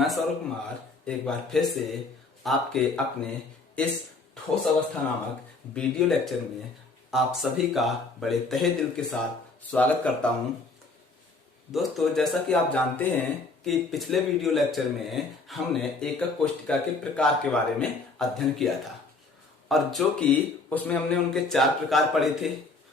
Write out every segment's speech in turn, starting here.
मैं सौरभ कुमार एक बार फिर से आपके अपने इस ठोस अवस्था नामक वीडियो लेक्चर में आप सभी का बड़े तहे दिल के साथ स्वागत करता हूं। दोस्तों, जैसा कि आप जानते हैं कि पिछले वीडियो लेक्चर में हमने एकक कोष्ठिका के प्रकार के बारे में अध्ययन किया था और जो कि उसमें हमने उनके 4 प्रकार पढ़े थे।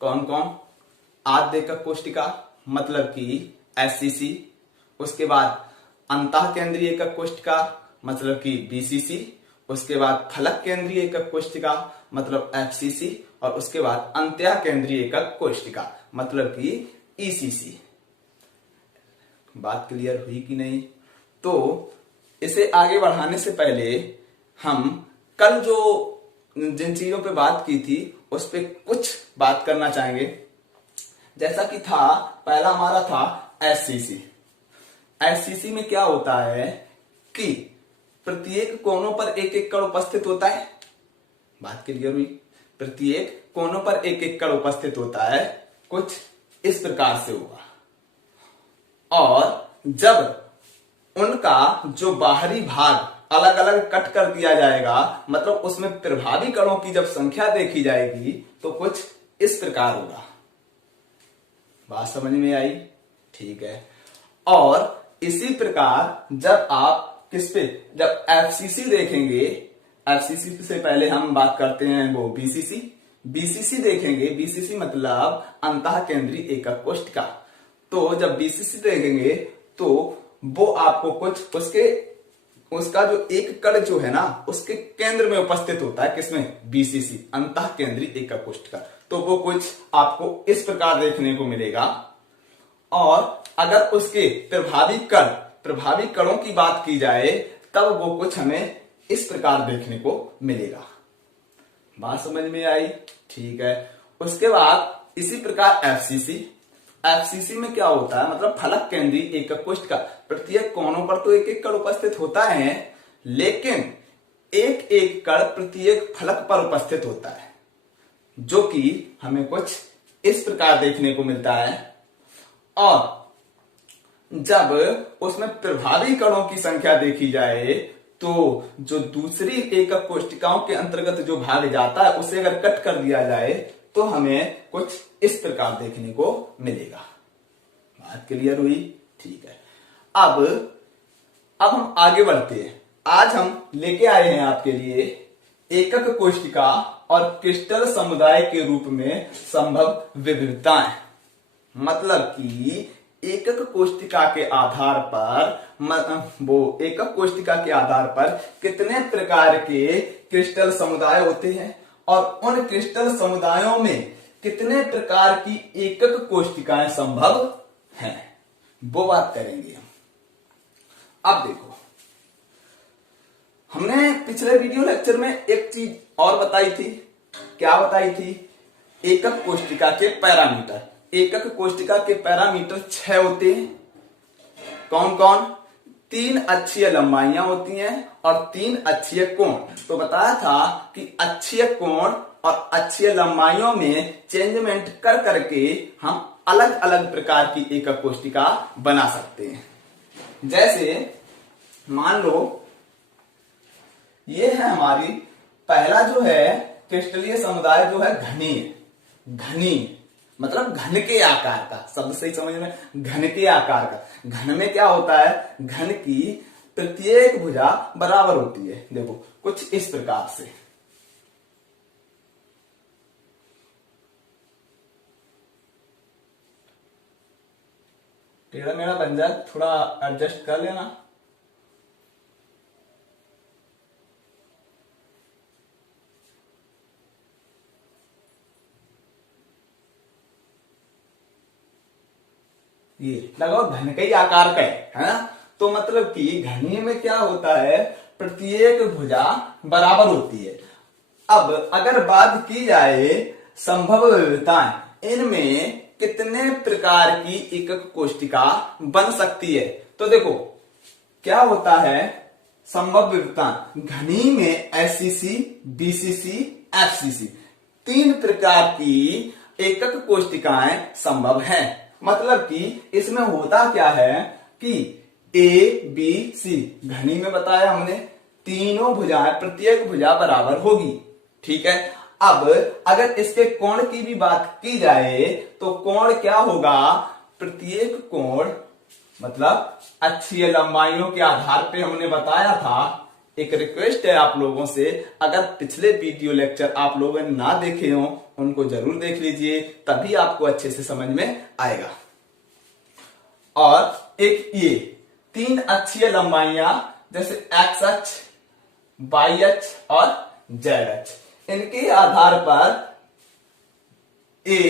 कौन कौन? आद्य एकक कोष्ठिका मतलब कि एससीसी, उसके बाद अंतः केंद्रीय एकक कोष्ठिका मतलब कि बीसीसी, उसके बाद फलक केंद्रीय एकक कोष्ठिका मतलब एफसीसी और उसके बाद अंत्य केंद्रीय एकक कोष्ठिका मतलब कि ईसीसी। बात क्लियर हुई कि नहीं? तो इसे आगे बढ़ाने से पहले हम कल जो जिन चीजों पे बात की थी उस पे कुछ बात करना चाहेंगे। जैसा कि था, पहला हमारा था एससीसी। एससीसी में क्या होता है कि प्रत्येक कोनों पर एक एक कण उपस्थित होता है। बात क्लियर हुई? प्रत्येक कोनों पर एक एक कण उपस्थित होता है, कुछ इस प्रकार से होगा। और जब उनका जो बाहरी भाग अलग अलग कट कर दिया जाएगा, मतलब उसमें प्रभावी कणों की जब संख्या देखी जाएगी तो कुछ इस प्रकार होगा। बात समझ में आई? ठीक है। और इसी प्रकार जब आप जब एफसीसी देखेंगे, एफसीसी से पहले हम बात करते हैं वो बीसीसी। बीसीसी देखेंगे, बीसीसी मतलब अंतः केंद्रीय एकक कोष्ठिका। तो जब बीसीसी देखेंगे तो वो आपको कुछ उसका जो एक कण जो है ना उसके केंद्र में उपस्थित होता है। किसमें? बीसीसी, अंतः केंद्रीय एकक कोष्ठिका। तो वो कुछ आपको इस प्रकार देखने को मिलेगा। और अगर उसके प्रभावी कणों की बात की जाए तब वो कुछ हमें इस प्रकार देखने को मिलेगा। बात समझ में आई? ठीक है। उसके बाद इसी प्रकार एफसीसी। एफसीसी में क्या होता है? मतलब फलक केंद्रीय एकक कोष्ठिका। प्रत्येक कोनों पर तो एक एक कण उपस्थित होता है, लेकिन एक एक कण प्रत्येक फलक पर उपस्थित होता है, जो कि हमें कुछ इस प्रकार देखने को मिलता है। और जब उसमें प्रभावी कणों की संख्या देखी जाए तो जो दूसरी एकक कोष्ठिकाओं के अंतर्गत जो भाग जाता है उसे अगर कट कर दिया जाए तो हमें कुछ इस प्रकार देखने को मिलेगा। बात क्लियर हुई? ठीक है। अब हम आगे बढ़ते हैं। आज हम लेके आए हैं आपके लिए एकक कोष्ठिका और क्रिस्टल समुदाय के रूप में संभव विविधताएं। मतलब कि एकक कोष्ठिका के आधार पर कितने प्रकार के क्रिस्टल समुदाय होते हैं और उन क्रिस्टल समुदायों में कितने प्रकार की एकक कोष्ठिकाएं संभव हैं, वो बात करेंगे हम। अब देखो, हमने पिछले वीडियो लेक्चर में एक चीज और बताई थी। क्या बताई थी? एकक कोष्ठिका के पैरामीटर। एकक कोष्ठिका के पैरामीटर 6 होते हैं। कौन कौन? 3 अक्षीय लंबाइयां होती हैं और 3 अक्षीय कोण। तो बताया था कि अक्षीय कोण और अक्षीय लंबाइयों में चेंजमेंट कर करके हम अलग अलग प्रकार की एकक कोष्ठिका बना सकते हैं। जैसे मान लो ये है हमारी पहला जो है क्रिस्टलीय समुदाय जो है घनी मतलब घन के आकार का। शब्द सही समझ में? घन के आकार का। घन में क्या होता है? घन की प्रत्येक भुजा बराबर होती है। देखो कुछ इस प्रकार से। टेढ़ा मेढ़ा बन जाए, थोड़ा एडजस्ट कर लेना। ये लगाओ घन का ही आकार का है ना? तो मतलब कि घनीय में क्या होता है? प्रत्येक भुजा बराबर होती है। अब अगर बात की जाए संभव विविधताएं, इनमें कितने प्रकार की एकक कोष्ठिका बन सकती है? तो देखो क्या होता है संभव विविधता। घनी में एससीसी, बीसीसी, एफसीसी 3 प्रकार की एकक कोष्ठिकाएं संभव हैं। मतलब कि इसमें होता क्या है कि ए बी सी घनी में बताया हमने, तीनों भुजाएं प्रत्येक भुजा बराबर होगी। ठीक है, अब अगर इसके कोण की भी बात की जाए तो कोण क्या होगा, प्रत्येक कोण मतलब अक्षीय लंबाइयों के आधार पे हमने बताया था। एक रिक्वेस्ट है आप लोगों से, अगर पिछले वीडियो लेक्चर आप लोगों ने ना देखे हो उनको जरूर देख लीजिए, तभी आपको अच्छे से समझ में आएगा। और एक ये तीन अक्षीय लंबाइयां जैसे एक्स अक्ष, वाई अक्ष और जेड अक्ष, इनके आधार पर ए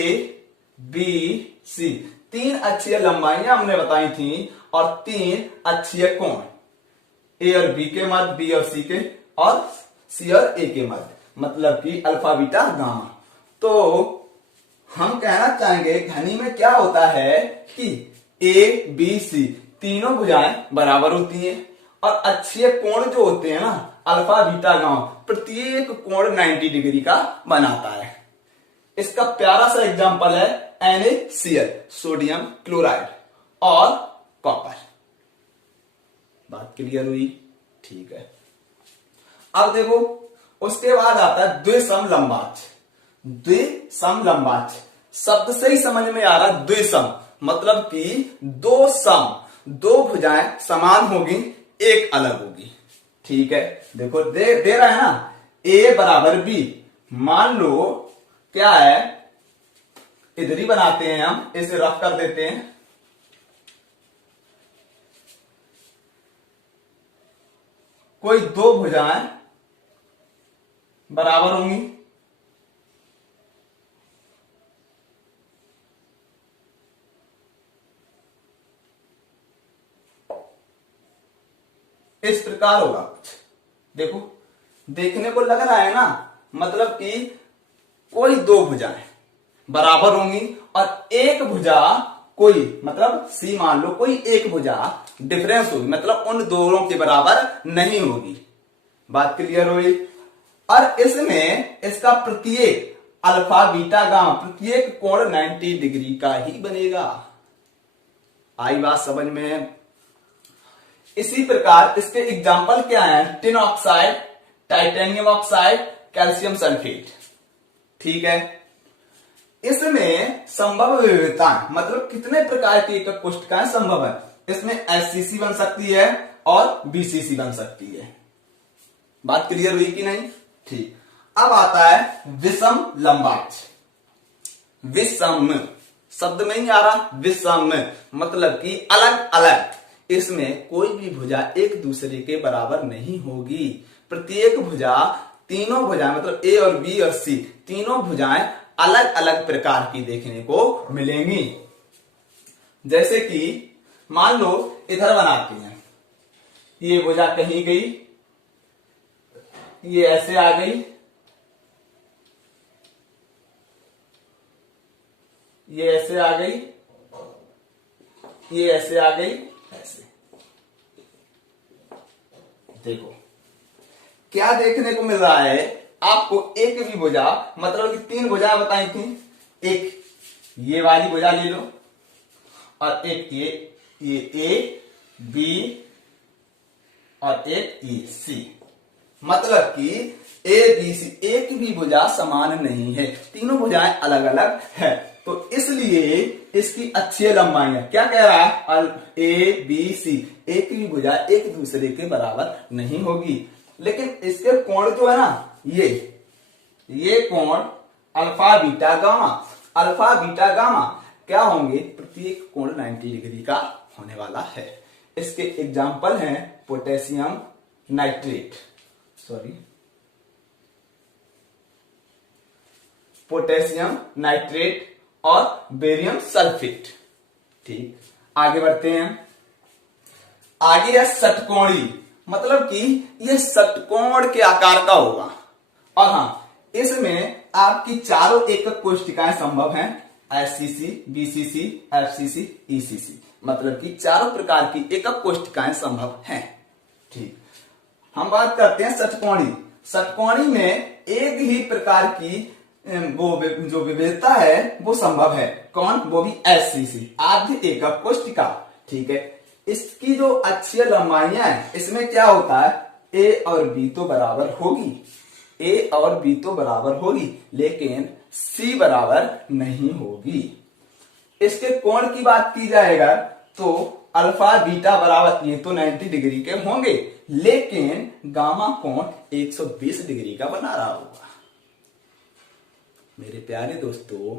बी सी तीन अक्षीय लंबाइयां हमने बताई थी और तीन अक्षीय कोण, ए और बी के मध्य, बी और सी के, और सी और ए के मध्य, मतलब कि अल्फा बीटा गामा। तो हम कहना चाहेंगे घनी में क्या होता है कि ए बी सी तीनों भुजाएं बराबर होती हैं और अक्षीय कोण जो होते हैं ना अल्फा बीटा गामा, प्रत्येक कोण 90 डिग्री का बनाता है। इसका प्यारा सा एग्जांपल है NaCl, सोडियम क्लोराइड और कॉपर। बात क्लियर हुई? ठीक है, अब देखो उसके बाद आता है द्विसम लंबाक्ष। द्विसम लंबाक्ष शब्द से ही समझ में आ रहा, द्विसम मतलब कि दो सम, दो भुजाएं समान होगी, एक अलग होगी। ठीक है, देखो दे रहा है ना, ए बराबर बी। मान लो क्या है, इधर ही बनाते हैं हम, इसे रफ कर देते हैं। कोई दो भुजाएं बराबर होंगी, इस प्रकार होगा कुछ। देखो देखने को लग रहा है ना, मतलब कि कोई दो भुजाएं बराबर होंगी और एक भुजा कोई, मतलब सी मान लो कोई एक भुजा डिफरेंस होगी, मतलब उन दोनों के बराबर नहीं होगी। बात क्लियर हुई? और इसमें इसका प्रत्येक अल्फा बीटा गामा प्रत्येक कोण 90 डिग्री का ही बनेगा। आई बात समझ में? इसी प्रकार इसके एग्जाम्पल क्या है, tin oxide, titanium oxide, calcium sulphate. ठीक है, इसमें संभव विविधता मतलब कितने प्रकार की एकक कोष्ठिकाएं संभव है। इसमें एससीसी बन सकती है और बीसीसी बन सकती है। बात क्लियर हुई कि नहीं? ठीक, अब आता है विषम लंबाक्ष। विषम शब्द में ही आ रहा, विषम मतलब कि अलग अलग, इसमें कोई भी भुजा एक दूसरे के बराबर नहीं होगी। प्रत्येक भुजा, तीनों भुजाएं मतलब ए और बी और सी तीनों भुजाएं अलग अलग प्रकार की देखने को मिलेंगी। जैसे कि मान लो इधर बनाते हैं, ये भुजा कहीं गई, ये ऐसे आ गई, ये ऐसे आ गई, ये ऐसे आ गई, ऐसे। देखो क्या देखने को मिल रहा है आपको, एक भी भुजा मतलब कि तीन भुजा बताई थी, एक ये वाली भुजा ले लो और एक ये ए बी और एक ई सी, मतलब कि ए बी सी एक भी भुजा समान नहीं है, तीनों भुजाएं अलग अलग है। तो इसलिए इसकी अक्षीय लंबाइयां क्या कह रहा है, ए बी सी एक भी भुजा एक दूसरे के बराबर नहीं होगी। लेकिन इसके कोण जो है ना, ये कोण alpha beta gamma, alpha beta gamma क्या होंगे, प्रत्येक कोण 90 डिग्री का होने वाला है। इसके एग्जाम्पल हैं पोटेशियम नाइट्रेट, पोटेशियम नाइट्रेट और बेरियम सल्फेट। ठीक, आगे बढ़ते हैं। आगे है षटकोणी, मतलब कि यह षटकोण के आकार का होगा और हाँ इसमें आपकी चारों एकक कोष्ठिकाएं संभव हैं, एससीसी, बीसीसी, एफसीसी, ईसीसी, मतलब कि चारों प्रकार की एकक कोष्ठिकाएं संभव हैं। ठीक, हम बात करते हैं षटकोणी। षटकोणी में एक ही प्रकार की वो जो विविधता है वो संभव है, कौन, वो भी एससीसी, आद्य एकक कोष्ठिका। ठीक है, इसकी जो अक्षीय लंबाइयां हैं इसमें क्या होता है, ए और बी तो बराबर होगी, ए और बी तो बराबर होगी, लेकिन सी बराबर नहीं होगी। इसके कोण की बात की जाएगा तो अल्फा बीटा बराबर ये तो 90 डिग्री के होंगे, लेकिन गामा कोण 120 डिग्री का बना रहा होगा। मेरे प्यारे दोस्तों,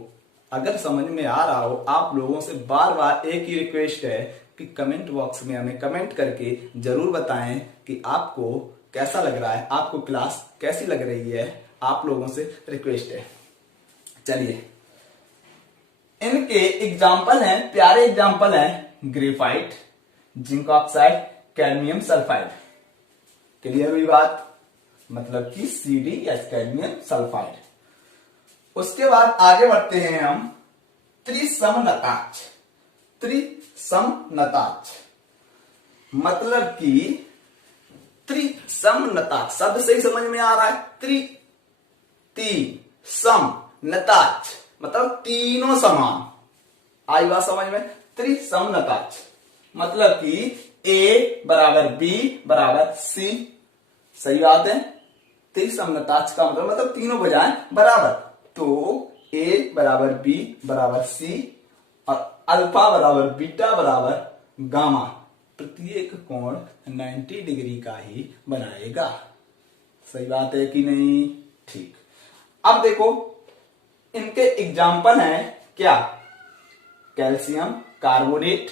अगर समझ में आ रहा हो, आप लोगों से बार बार एक ही रिक्वेस्ट है कि कमेंट बॉक्स में हमें कमेंट करके जरूर बताएं कि आपको कैसा लग रहा है, आपको क्लास कैसी लग रही है। आप लोगों से रिक्वेस्ट है। चलिए, इनके एग्जाम्पल हैं, प्यारे एग्जाम्पल हैं graphite, zinc oxide, cadmium sulphide. Clear हुई बात, मतलब कि CdS कैडमियम सल्फाइड। उसके बाद आगे बढ़ते हैं हम त्रिसमनताक्ष। त्रिसमनताक्ष मतलब कि त्रिसमनताक्ष शब्द से ही समझ में आ रहा है। तीन सम नताक्ष मतलब तीनों समान। आई बात समझ में। त्रिसमनताक्ष मतलब कि ए बराबर बी बराबर सी। सही बात है। त्रिसमनताक्ष का मतलब तीनों भुजाएं बराबर। तो ए बराबर बी बराबर सी और अल्फा बराबर बीटा बराबर गामा, प्रत्येक कोण 90 डिग्री का ही बनाएगा। सही बात है कि नहीं? ठीक। अब देखो, इनके एग्जाम्पल हैं क्या? कैल्शियम कार्बोनेट,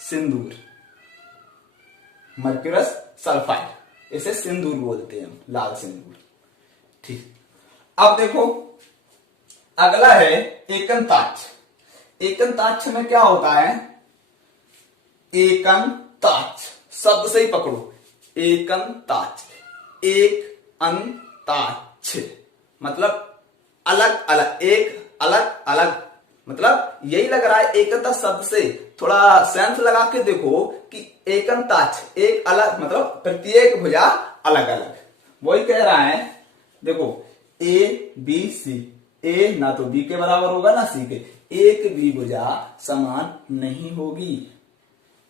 सिंदूर, मर्क्यूरस सल्फाइड, इसे सिंदूर बोलते हैं हम, लाल सिंदूर। ठीक। अब देखो, अगला है एकंताक्ष। एकंताक्ष में क्या होता है? एकंताक्ष शब्द से ही पकड़ो, एकंताक्ष, एक अंताक्ष मतलब अलग अलग, एक अलग अलग, मतलब यही लग रहा है एकता शब्द से। थोड़ा सेंस लगा के देखो कि एकंताक्ष एक अलग मतलब प्रत्येक भुजा अलग अलग, वही कह रहा है। देखो ए बी सी, ए ना तो बी के बराबर होगा ना सी के, एक भी भुजा समान नहीं होगी,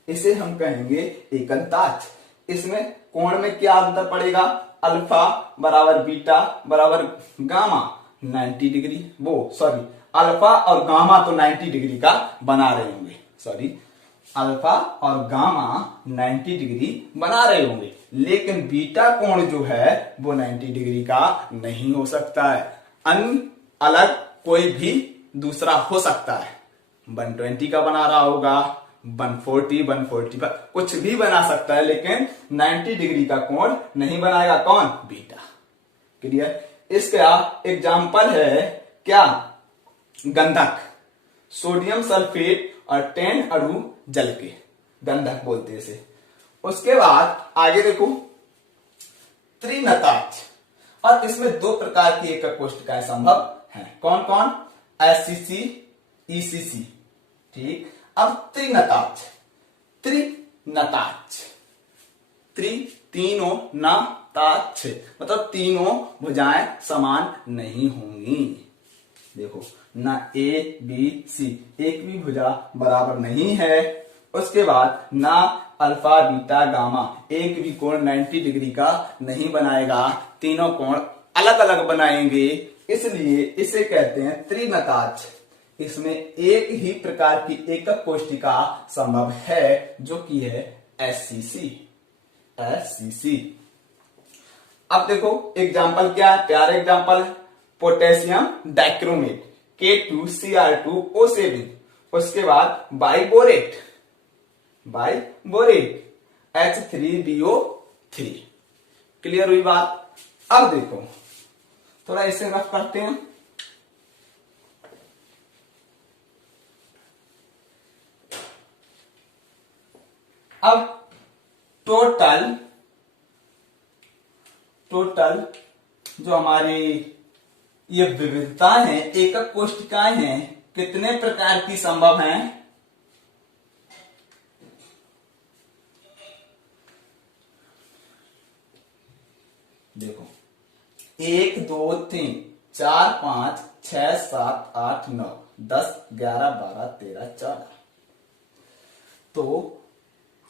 इसे हम कहेंगे एकंताक्ष। इसमें कोण में क्या अंतर पड़ेगा? अल्फा बराबर बीटा बराबर गामा 90 डिग्री, अल्फा और गामा तो 90 डिग्री का बना रहे होंगे, अल्फा और गामा 90 डिग्री बना रहे होंगे, लेकिन बीटा कोण जो है वो 90 डिग्री का नहीं हो सकता है। अन्य अलग कोई भी दूसरा हो सकता है, 120 का बना रहा होगा, 140, 145 कुछ भी बना सकता है, लेकिन 90 डिग्री का कोण नहीं बनाएगा। कौन? बीटा। क्लियर? इसका एग्जाम्पल है क्या? गंधक, सोडियम सल्फेट और 10 अणु जल के गंधक बोलते हैं इसे। उसके बाद आगे देखो, त्रिनताक्ष, और इसमें दो प्रकार की एकक कोष्ठिकाएं संभव है। कौन कौन? SCC, ECC। ठीक। अब त्रिनताक्ष, त्रिनताक्ष, तीनों नताक्ष मतलब तीनों भुजाएं समान नहीं होंगी। देखो ना ए बी सी, एक भी भुजा बराबर नहीं है। उसके बाद ना अल्फा बीटा गामा, एक भी कोण 90 डिग्री का नहीं बनाएगा, तीनों कोण अलग अलग बनाएंगे, इसलिए इसे कहते हैं त्रिनताक्ष। इसमें एक ही प्रकार की एकक कोष्ठिका संभव है, जो कि है SCC। अब देखो एग्जाम्पल क्या है? प्यारे एग्जाम्पल, पोटेशियम डाइक्रोमेट K2Cr2O7, उसके बाद बाइबोरेट H3BO3। क्लियर हुई बात? अब देखो थोड़ा इसे रफ करते हैं। अब टोटल जो हमारी ये विविधताएं हैं, एकक कोष्ठिकाएं हैं, कितने प्रकार की संभव हैं? देखो 1 2 3 4 5 6 7 8 9 10 11 12 13 14। तो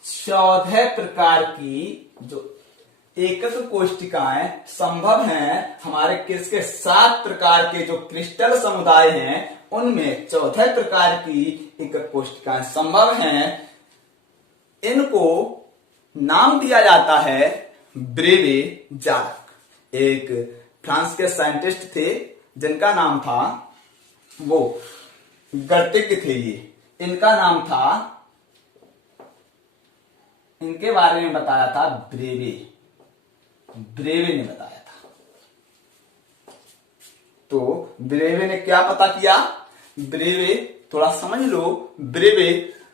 14 प्रकार की जो एकक कोष्टिकाएं संभव हैं हमारे किसके 7 प्रकार के जो क्रिस्टल समुदाय हैं उनमें 14 प्रकार की एकक कोष्टिकाएं संभव हैं। इनको नाम दिया जाता है ब्रेवे जालक। एक फ्रांस के साइंटिस्ट थे जिनका नाम था वो गर्टिक थे। ये इनका नाम था, इनके बारे में बताया था ब्रेवे ने बताया था। तो ब्रेवे ने क्या पता किया, ब्रेवे थोड़ा समझ लो, ब्रेवे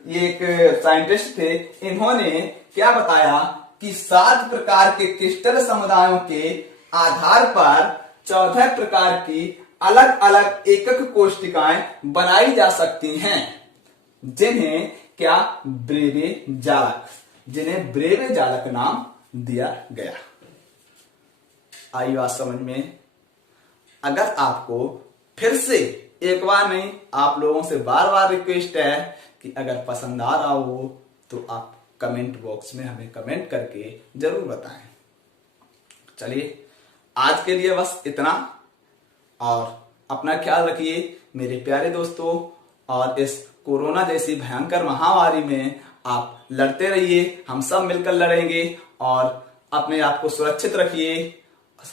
ये एक साइंटिस्ट थे। इन्होंने क्या बताया कि 7 प्रकार के क्रिस्टल समुदायों के आधार पर 14 प्रकार की अलग अलग एकक कोष्टिकाएं बनाई जा सकती हैं, जिन्हें क्या जिन्हें ब्रेवे जालक नाम दिया गया। आई बात समझ में? अगर आपको फिर से एक बार नहीं, आप लोगों से बार बार रिक्वेस्ट है कि अगर पसंद आ रहा हो तो आप कमेंट बॉक्स में हमें कमेंट करके जरूर बताएं। चलिए आज के लिए बस इतना, और अपना ख्याल रखिए मेरे प्यारे दोस्तों। और इस कोरोना जैसी भयंकर महामारी में आप लड़ते रहिए, हम सब मिलकर लड़ेंगे। और अपने आप को सुरक्षित रखिए,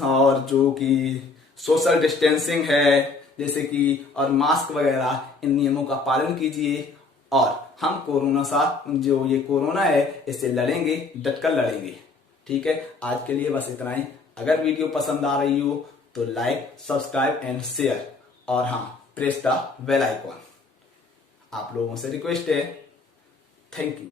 और जो कि सोशल डिस्टेंसिंग है जैसे कि और मास्क वगैरह, इन नियमों का पालन कीजिए। और हम जो ये कोरोना है इससे लड़ेंगे, डटकर लड़ेंगे। ठीक है, आज के लिए बस इतना ही। अगर वीडियो पसंद आ रही हो तो लाइक, सब्सक्राइब एंड शेयर, और हाँ, प्रेस द बेल आइकॉन। आप लोगों से रिक्वेस्ट है। Thank you.